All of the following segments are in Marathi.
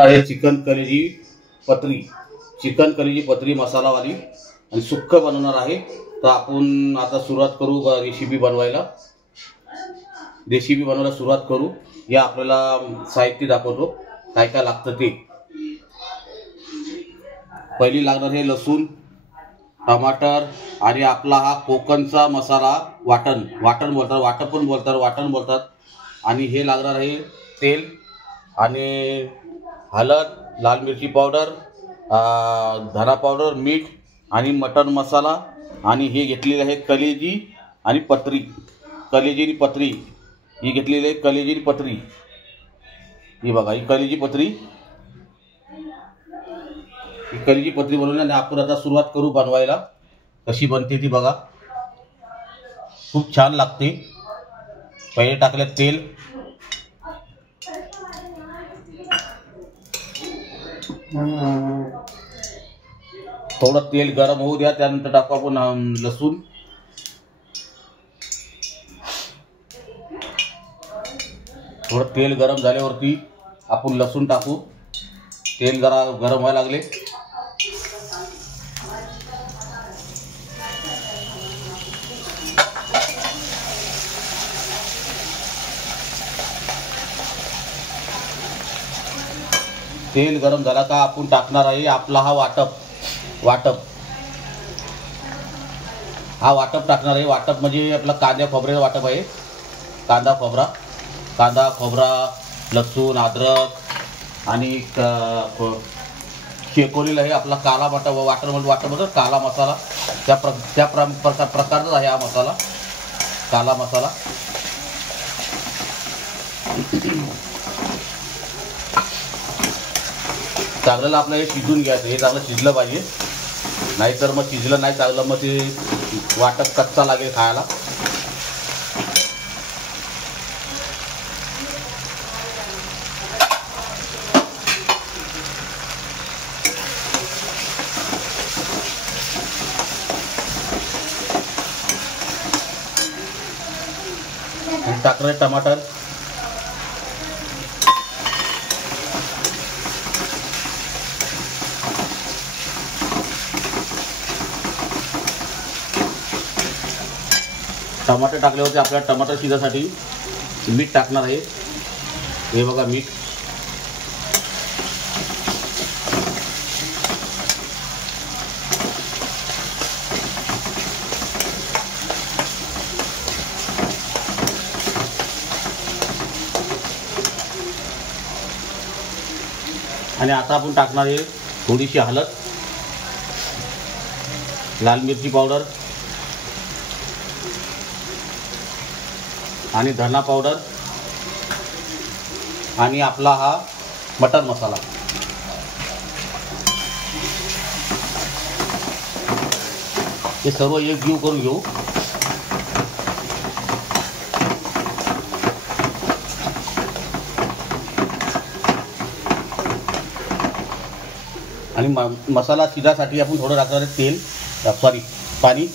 आहे चिकन कलेजी पत्री मसालावाली आणि सुक्क बनवणार आहे। तर आपण आता सुरुवात करू रेसिपी बनवायला सुरुवात करू। या आपल्याला साहित्य दाखवतो काय काय लागतं ते। पहिली लागणार आहे लसूण, टमाटर आणि आपला हा कोकणचा मसाला वाटण बोलतात आणि हे लागणार आहे तेल आणि हळद, लाल मिरची पावडर, धना पावडर, मीठ आणि मटन मसाला आणि हे घेतलेले आहे कलेजी आणि पत्री ही घेतलेली आहे कलेजी पत्री। ही बघा ही कलेजी पत्री बनवण्याने आपण आता सुरुवात करू बनवायला। कशी बनते ती बघा, खूप छान लागते। पहिले टाकले तेल, थोडं तेल गरम होऊ द्या, त्यानंतर टाकू आपण लसूण, थोडं तेल गरम झाल्यावरती आपण लसूण टाकू। तेल जरा गरम व्हायला लागले तेल गरम झाला का आपण टाकणार आहे आपला हा वाटप टाकणार आहे। वाटप म्हणजे आपला कांदा खोबऱ्याचा वाटप आहे। कांदा खोबरा लसूण अद्रक आणि शेकोलेला आहे आपला काला वाटप काला मसाला, त्या प्रकारचा आहे हा मसाला, काला मसाला। चांगलं आपलं हे शिजून घ्यायचं, हे चांगलं शिजलं पाहिजे, नाहीतर मग शिजलं नाही चांगलं मग ते वाटप कच्चा लागेल खायला। टाकले टमाटर, टाकल्यावरती आपल्याला टमाटर शिजायसाठी मीठ टाकणार आहे। हे बघा मीठ, आणि आता आपण टाकणार आहे थोडीशी हळद, लाल मिरची पावडर आणि धना पावडर आणि आपला हा मटन मसाला। हे सर्व एकजीव करून घेऊ। आणि मसाला शिजासाठी आपण थोडं टाकणार आहे पाणी।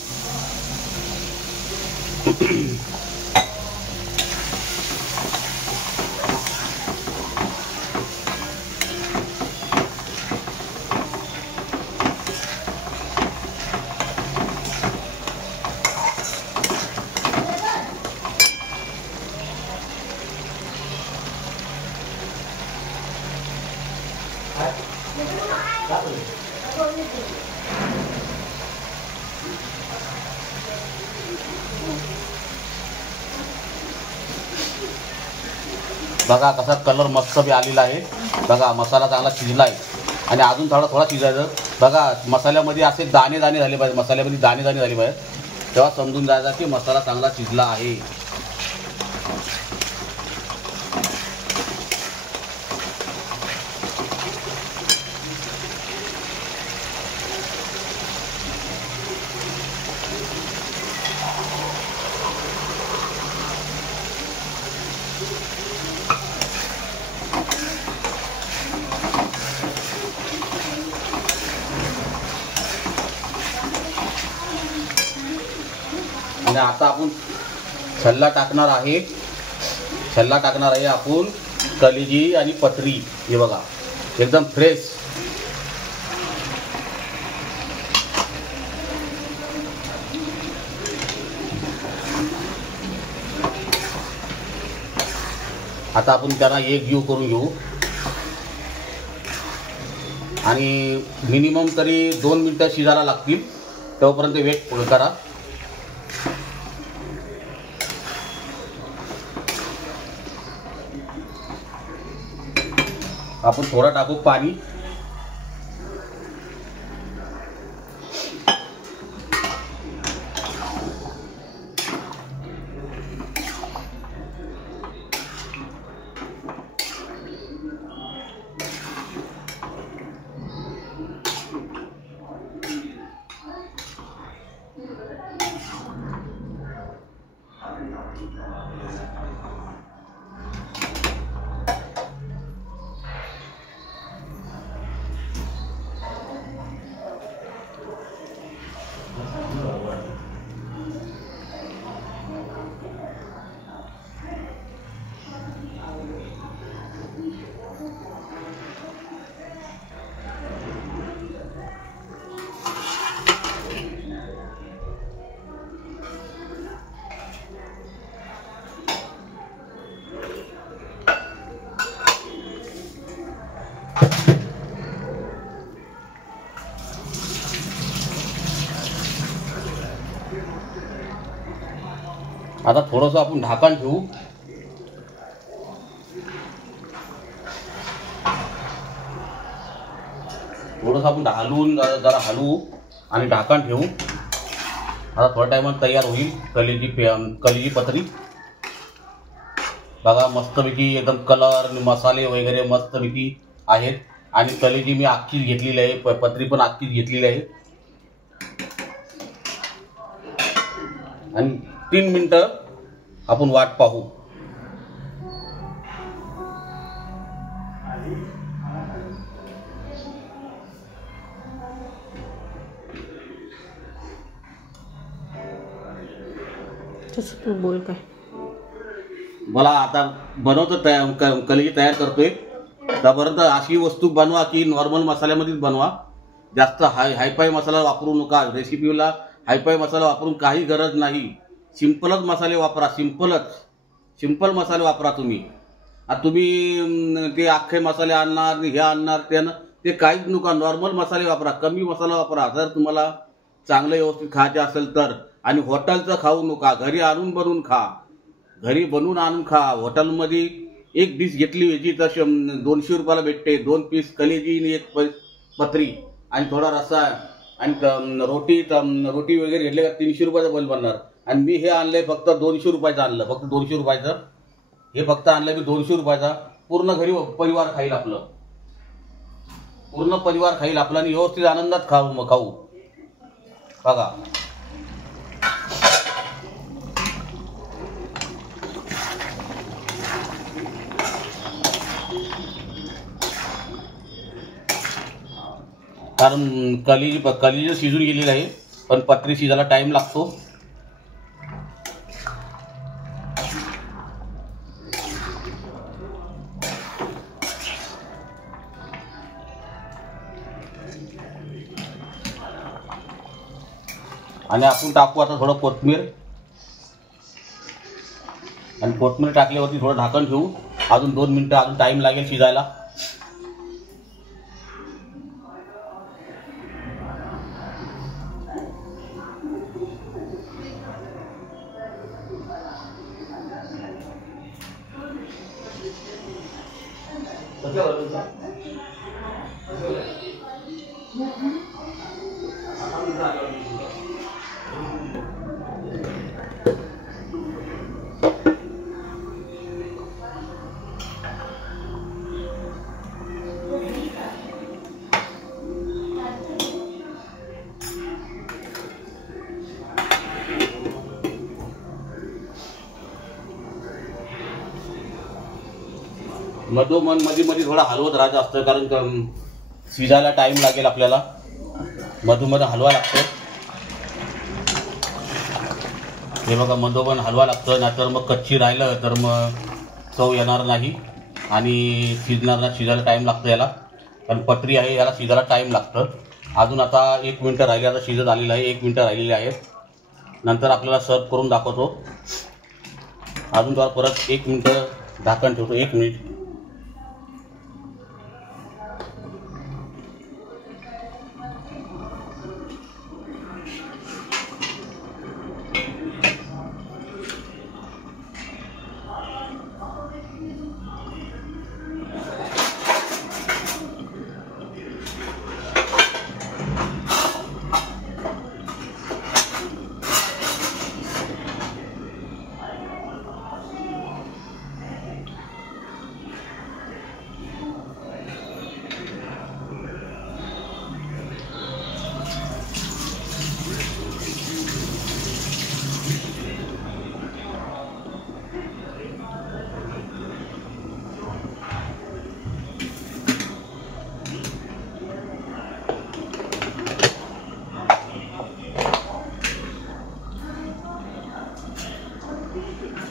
बघा कसा कलर मस्त बी आलेला आहे। बघा मसाला चांगला शिजला आहे आणि अजून थोडा शिजायचं। बघा मसाल्यामध्ये असे दाणे झाले पाहिजे, मसाल्यामध्ये दाणे झाले पाहिजे, तेव्हा समजून जायचं की मसाला चांगला शिजला आहे। आणि आता आपण छल्ला टाकणार आहे आपण कलेजी आणि पत्री। हे बघा एकदम फ्रेश. आता आपण त्याला एक जीव करून घेऊ आणि मिनिमम तरी 2 मिनटं शिजायला लागतील. तोपर्यंत वेट करा. आपण थोडं टाकू पाणी. आता थोडंसं आपण ढाकण ठेवू. थोडंसं आपण हलवून जरा हलवू आणि ढाकण ठेवू. आता थोड्या टायमात तयार होईल कलेजी पत्री. बघा मस्तपैकी एकदम कलर मसाले वगैरे मस्तपैकी आहेत. आणि कलेजी मी अख्खीच घेतलेली आहे, पत्री पण अख्खीच घेतलेली आहे. आणि 3 मिनटं आपण वाट पाहू. तसं बोल काय मला आता बनवतो कलेजी तयार करतोय. त्यापर्यंत अशी वस्तू बनवा की नॉर्मल मसाल्यामध्येच बनवा. जास्त हायफाय मसाला वापरू नका. रेसिपीला हायफाय मसाला वापरून काही गरज नाही. सिंपलच मसाले वापरा. सिंपल मसाले वापरा तुम्ही. आता तुम्ही ते अख्खे मसाले आणणार हे आणणार ते काहीच नका. नॉर्मल मसाले वापरा. कमी मसाला वापरा जर तुम्हाला चांगलं व्यवस्थित खायचे असेल तर. आणि हॉटेलचं खाऊ नका. घरी आणून बनवून खा. घरी बनवून आणून खा. हॉटेलमध्ये एक डिश घेतली याची तर 200 रुपयाला भेटते. 2 पीस कलेजी आणि 1 पत्री आणि थोडा रस्सा आणि रोटी वगैरे घेतले का 300 रुपयाचं बिल बनणार. आणि मी हे आणलंय फक्त 200 रुपयाचं आणलं. फक्त 200 रुपयाचं हे फक्त आणलंय मी 200 रुपयाचा. पूर्ण घरी परिवार खाईल आपलं. पूर्ण परिवार खाईल आपला आणि व्यवस्थित आनंदात खाऊ. बघा कारण कलेजी शिजून गेलेली आहे पण पत्री शिजायला टाइम लागतो. आणि आपण टाकू आता थोडं कोथिंबीर. आणि कोथिंबीर टाकल्यावरती थोडं ढाकण ठेवू. अजून 2 मिनिटं अजून टाइम लागेल शिजायला. मध्ये थोडा हलवत राहायचं असतं कारण शिजायला टाइम लागेल आपल्याला. मध्ये हलवा लागतं. हे बघा मधोमध हलवा लागतं. नाहीतर मग कच्ची राहिलं तर मग चव येणार नाही आणि शिजायला टाइम लागतो याला. कारण पटरी आहे, याला शिजायला टाईम लागतं. अजून आता 1 मिनटं राहिली, आता शिजत आलेलं आहे. 1 मिनटं राहिलेली आहे. नंतर आपल्याला सर्व करून दाखवतो. अजून त्यावर परत 1 मिनटं झाकण ठेवतो. 1 मिनिट.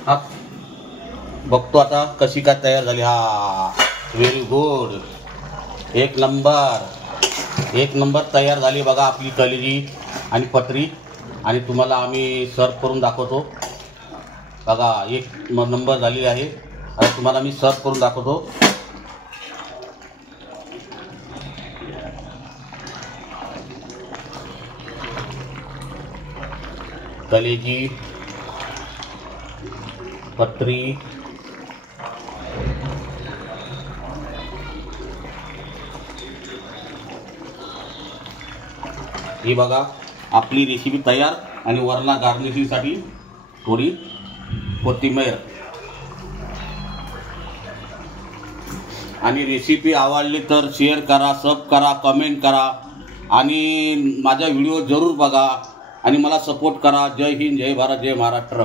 हा बघतो आता कशी काय तयार झाली. हा व्हेरी गुड. 1 नंबर तयार झाली बघा आपली कलेजी आणि पटरी. आणि तुम्हाला आम्ही सर्व करून दाखवतो. बघा 1 नंबर झालेली आहे. आता तुम्हाला मी सर्व करून दाखवतो. कलेजी, पटरी, ही बघा आपली रेसिपी तयार. आणि वरला गार्निशिंगसाठी थोडी कोथिंबीर. आणि रेसिपी आवडली तर शेअर करा, सब करा, कमेंट करा आणि माझा व्हिडिओ जरूर बघा आणि मला सपोर्ट करा. जय हिंद, जय भारत, जय महाराष्ट्र.